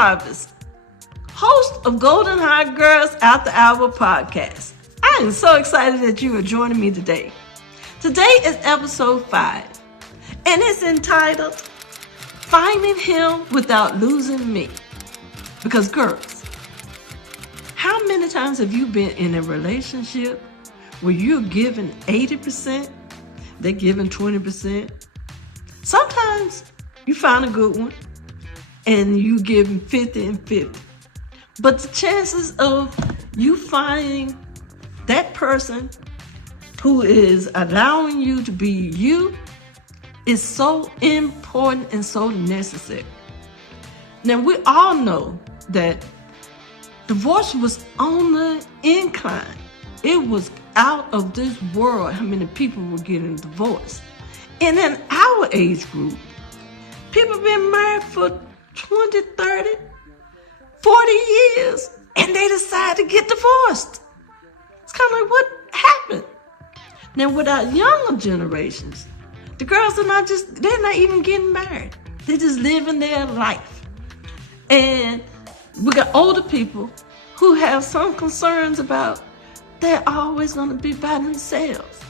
Marvis, host of Golden Hot Girls After Hour podcast. I am so excited that you are joining me today. Today is episode 5, and it's entitled, Finding Him Without Losing Me. Because girls, how many times have you been in a relationship where you're giving 80%, they're giving 20%? Sometimes you find a good one and you give them 50 and 50. But the chances of you finding that person who is allowing you to be you is so important and so necessary. Now, we all know that divorce was on the incline. It was out of this world how many people were getting divorced. And in our age group, people have been married for 20, 30, 40 years, and they decide to get divorced. It's kind of like, what happened? Now, with our younger generations, the girls are they're not even getting married. They're just living their life. And we got older people who have some concerns about they're always going to be by themselves.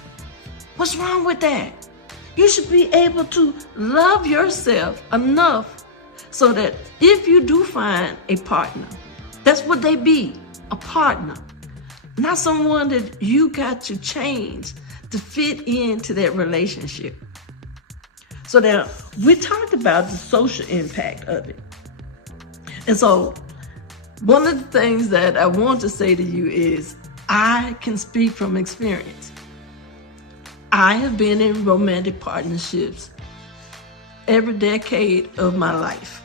What's wrong with that? You should be able to love yourself enough so that if you do find a partner, that's what they be, a partner. Not someone that you got to change to fit into that relationship. So now, we talked about the social impact of it. And so, one of the things that I want to say to you is, I can speak from experience. I have been in romantic partnerships every decade of my life.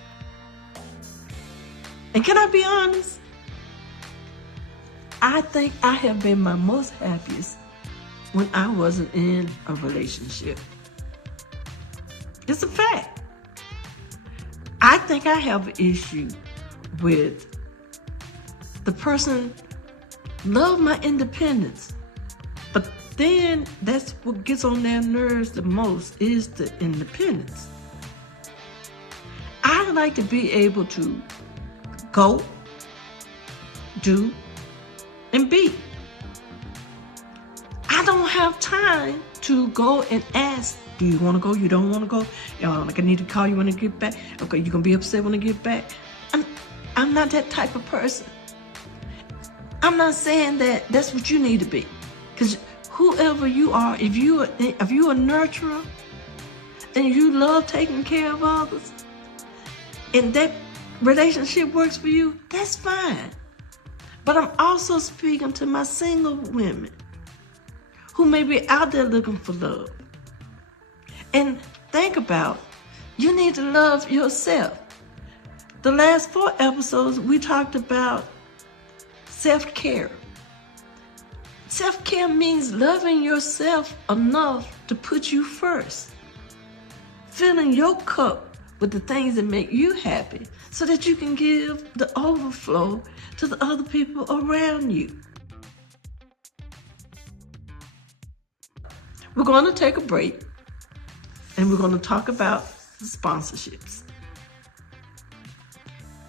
And can I be honest? I think I have been my most happiest when I wasn't in a relationship. It's a fact. I think I have an issue with the person love my independence, but then that's what gets on their nerves the most is the independence. I like to be able to go, do, and be. I don't have time to go and ask, do you want to go? You don't want to go? Like I need to call you when I get back. Okay, you're going to be upset when I get back. I'm not that type of person. I'm not saying that that's what you need to be. Because whoever you are, if you're a nurturer and you love taking care of others, and that relationship works for you, that's fine. But I'm also speaking to my single women who may be out there looking for love. And think about, you need to love yourself. The last 4 episodes, we talked about self-care. Self-care means loving yourself enough to put you first. Filling your cup with the things that make you happy so that you can give the overflow to the other people around you. We're going to take a break and we're going to talk about the sponsorships.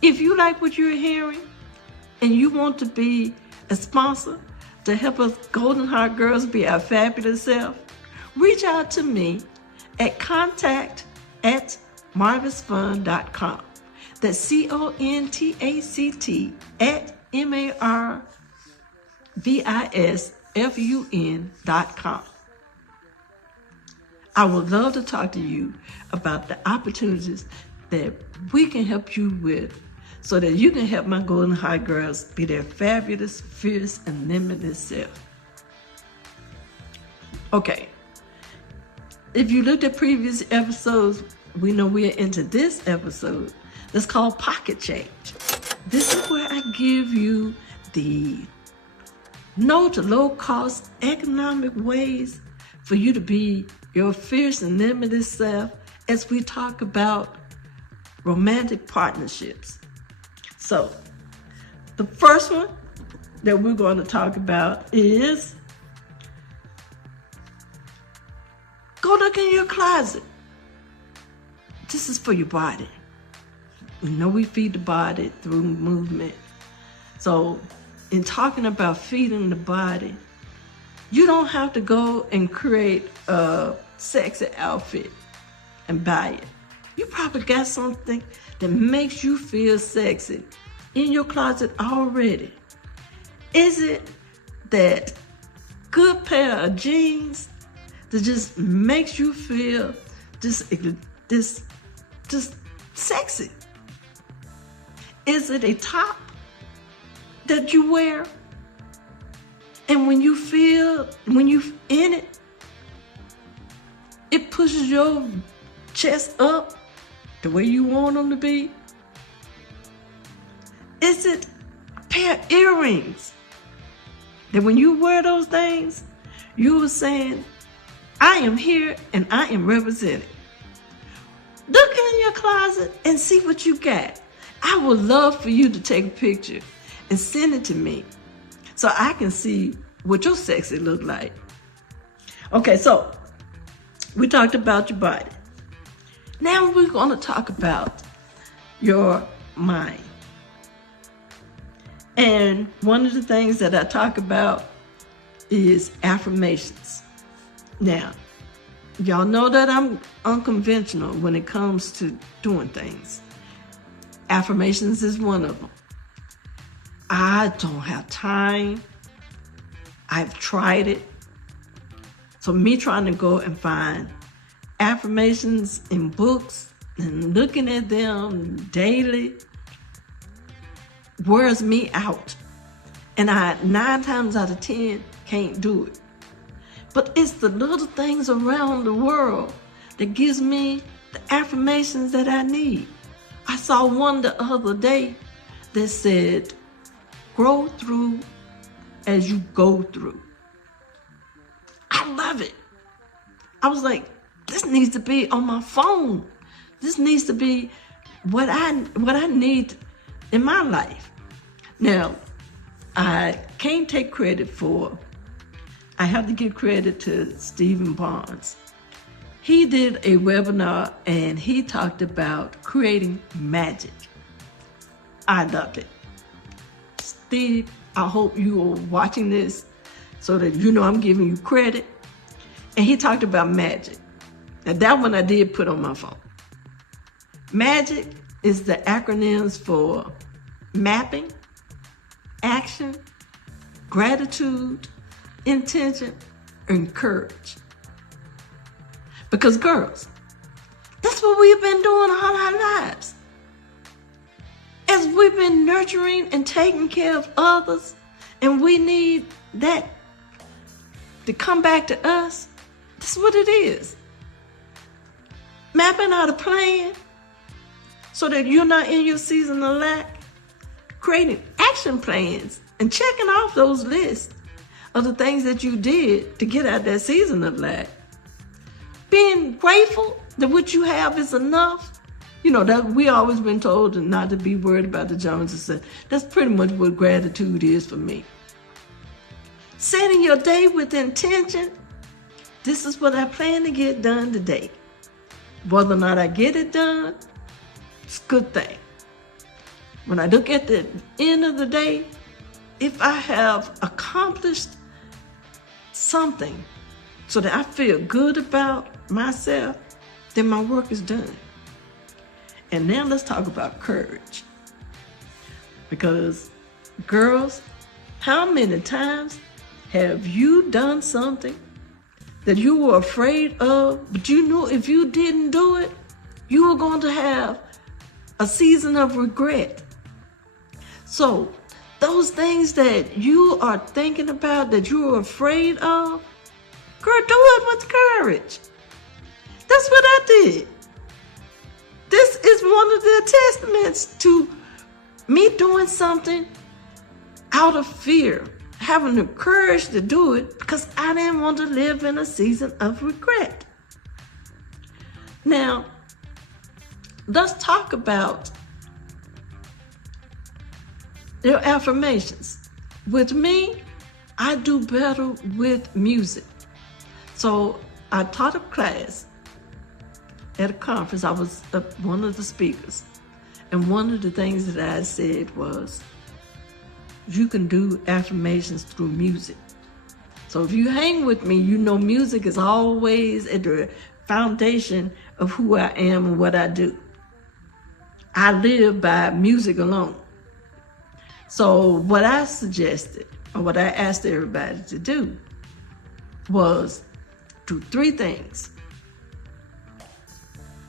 If you like what you're hearing and you want to be a sponsor to help us Golden Heart Girls be our fabulous self, reach out to me at contact@marvisfun.com. That's contact@marvisfun.com. I would love to talk to you about the opportunities that we can help you with so that you can help my Golden Heart Girls be their fabulous, fierce, and limitless self. Okay. If you looked at previous episodes, we know we are into this episode that's called Pocket Change. This is where I give you the no to low cost economic ways for you to be your fierce and limitless self as we talk about romantic partnerships. So, the first one that we're going to talk about is go look in your closet. This is for your body. We feed the body through movement. So in talking about feeding the body, you don't have to go and create a sexy outfit and buy it. You probably got something that makes you feel sexy in your closet already. Is it that good pair of jeans that just makes you feel just sexy? Is it a top that you wear, and when you in it, it pushes your chest up the way you want them to be? Is it a pair of earrings that when you wear those things, you are saying, I am here and I am represented? Look in your closet and see what you got. I would love for you to take a picture and send it to me so I can see what your sexy look like. Okay, so we talked about your body. Now we're going to talk about your mind. And one of the things that I talk about is affirmations. Now, y'all know that I'm unconventional when it comes to doing things. Affirmations is one of them. I don't have time. I've tried it. So me trying to go and find affirmations in books and looking at them daily wears me out. And I 9 times out of 10 can't do it. But it's the little things around the world that gives me the affirmations that I need. I saw one the other day that said, grow through as you go through. I love it. I was like, this needs to be on my phone. This needs to be what I need in my life. Now, I can't take credit for, I have to give credit to Stephen Barnes. He did a webinar and he talked about creating magic. I loved it. Steve, I hope you are watching this so that you know I'm giving you credit. And he talked about magic. Now that one I did put on my phone. Magic is the acronyms for mapping, action, gratitude, intention, and courage. Because girls, that's what we've been doing all our lives. As we've been nurturing and taking care of others, and we need that to come back to us, that's what it is. Mapping out a plan so that you're not in your season of lack, creating action plans and checking off those lists of the things that you did to get out that season of lack. Being grateful that what you have is enough. You know, that we always been told not to be worried about the Joneses. That's pretty much what gratitude is for me. Setting your day with intention. This is what I plan to get done today. Whether or not I get it done, it's a good thing. When I look at the end of the day, if I have accomplished something so that I feel good about myself, then my work is done. And now let's talk about courage. Because girls, how many times have you done something that you were afraid of, but you knew if you didn't do it, you were going to have a season of regret? So those things that you are thinking about, that you are afraid of, girl, do it with courage. That's what I did. This is one of the testaments to me doing something out of fear, having the courage to do it because I didn't want to live in a season of regret. Now, let's talk about your affirmations. With me, I do better with music. So I taught a class at a conference. I was one of the speakers. And one of the things that I said was, you can do affirmations through music. So if you hang with me, you know music is always at the foundation of who I am and what I do. I live by music alone. So what I suggested, or what I asked everybody to do, was do 3 things.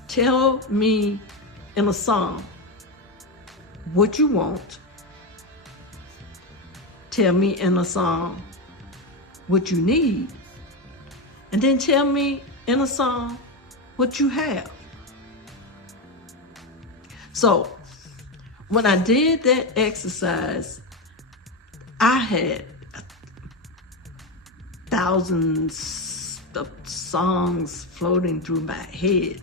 Tell me in a song what you want. Tell me in a song what you need. And then tell me in a song what you have. So when I did that exercise, I had thousands of songs floating through my head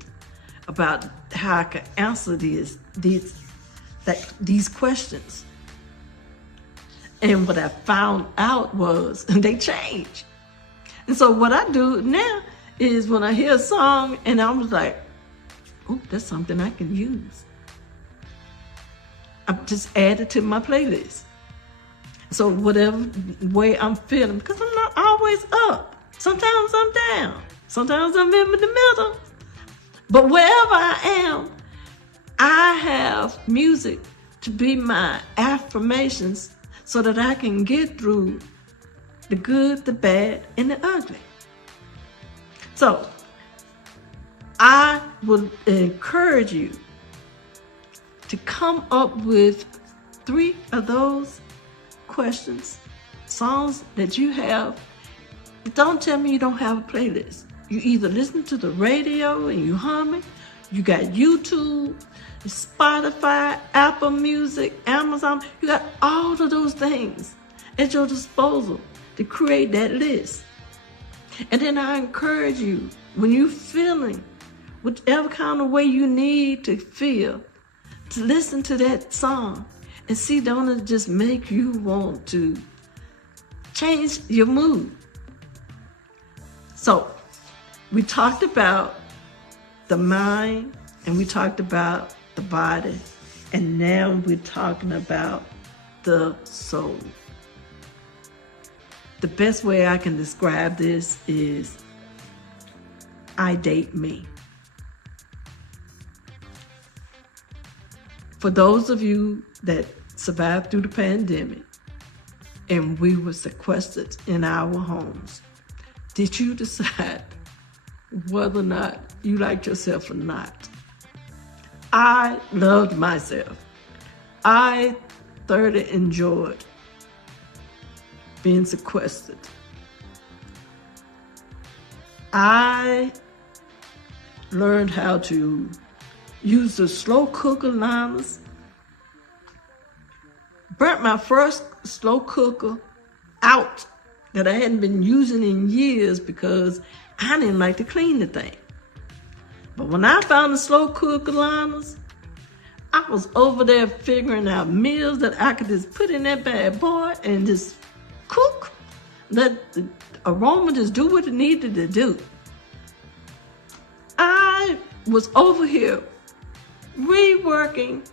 about how I could answer these questions. And what I found out was they change. And so what I do now is when I hear a song and I'm like, oh, that's something I can use, I just add it to my playlist. So whatever way I'm feeling, because I'm not always up. Sometimes I'm down. Sometimes I'm in the middle. But wherever I am, I have music to be my affirmations so that I can get through the good, the bad, and the ugly. So I would encourage you to come up with 3 of those questions, songs that you have. But don't tell me you don't have a playlist. You either listen to the radio and you hum it, you got YouTube, Spotify, Apple Music, Amazon. You got all of those things at your disposal to create that list. And then I encourage you, when you're feeling whichever kind of way you need to feel, to listen to that song and see, don't it just make you want to change your mood? So we talked about the mind and we talked about the body, and now we're talking about the soul. The best way I can describe this is I date me. For those of you that survived through the pandemic and we were sequestered in our homes, did you decide whether or not you liked yourself or not? I loved myself. I thoroughly enjoyed being sequestered. I learned how to use the slow cooker liners. Burnt my first slow cooker out that I hadn't been using in years because I didn't like to clean the thing. But when I found the slow cooker liners, I was over there figuring out meals that I could just put in that bad boy and just cook. Let the aroma just do what it needed to do. I was over here reworking.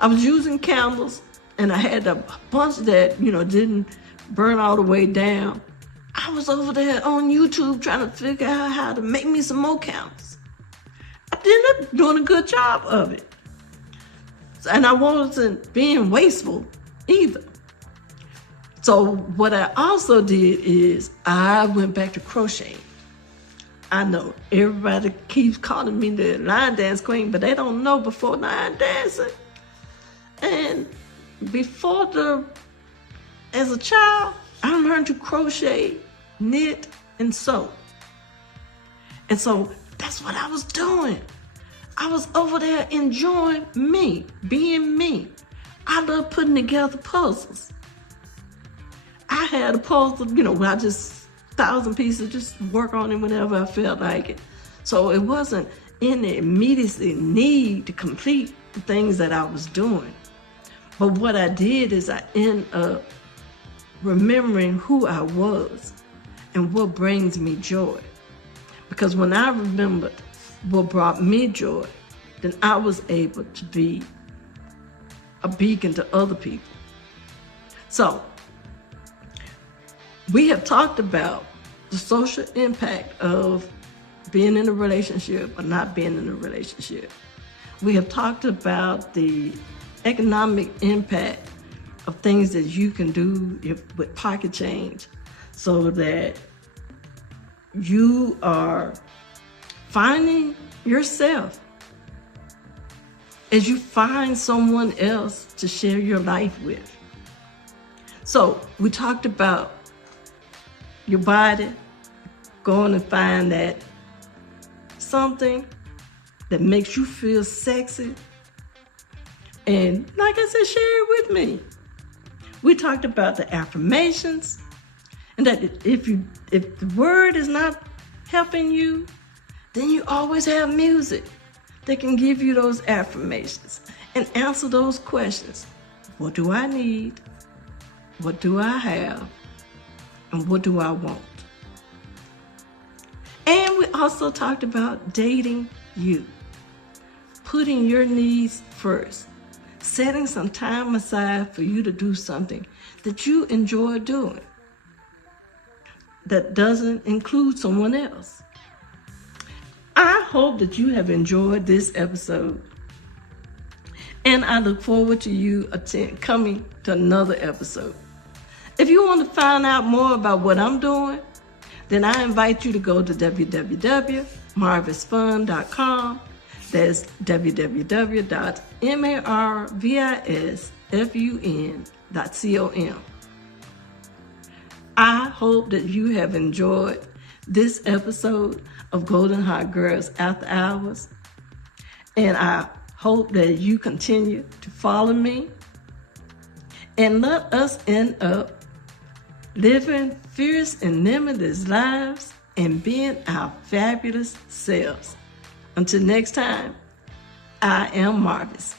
I was using candles and I had a bunch that, didn't burn all the way down. I was over there on YouTube trying to figure out how to make me some more candles. I ended up doing a good job of it. And I wasn't being wasteful either. So what I also did is I went back to crocheting. I know everybody keeps calling me the line dance queen, but they don't know before line dancing. And as a child, I learned to crochet, knit, and sew. And so that's what I was doing. I was over there enjoying me, being me. I love putting together puzzles. I had a puzzle, where I just 1,000 pieces, just work on it whenever I felt like it. So it wasn't in the immediate need to complete the things that I was doing. But what I did is I ended up remembering who I was and what brings me joy. Because when I remembered what brought me joy, then I was able to be a beacon to other people. So, we have talked about the social impact of being in a relationship or not being in a relationship. We have talked about the economic impact of things that you can do with pocket change so that you are finding yourself as you find someone else to share your life with. So we talked about your body, going and find that something that makes you feel sexy. And like I said, share it with me. We talked about the affirmations, and that if the word is not helping you, then you always have music that can give you those affirmations and answer those questions. What do I need? What do I have? And what do I want? And we also talked about dating you, putting your needs first, setting some time aside for you to do something that you enjoy doing that doesn't include someone else. I hope that you have enjoyed this episode, and I look forward to you coming to another episode. If you want to find out more about what I'm doing, then I invite you to go to www.marvisfun.com. That's www.marvisfun.com. I hope that you have enjoyed this episode of Golden Hot Girls After Hours, and I hope that you continue to follow me and let us end up living fierce and limitless lives and being our fabulous selves. Until next time, I am Marvis.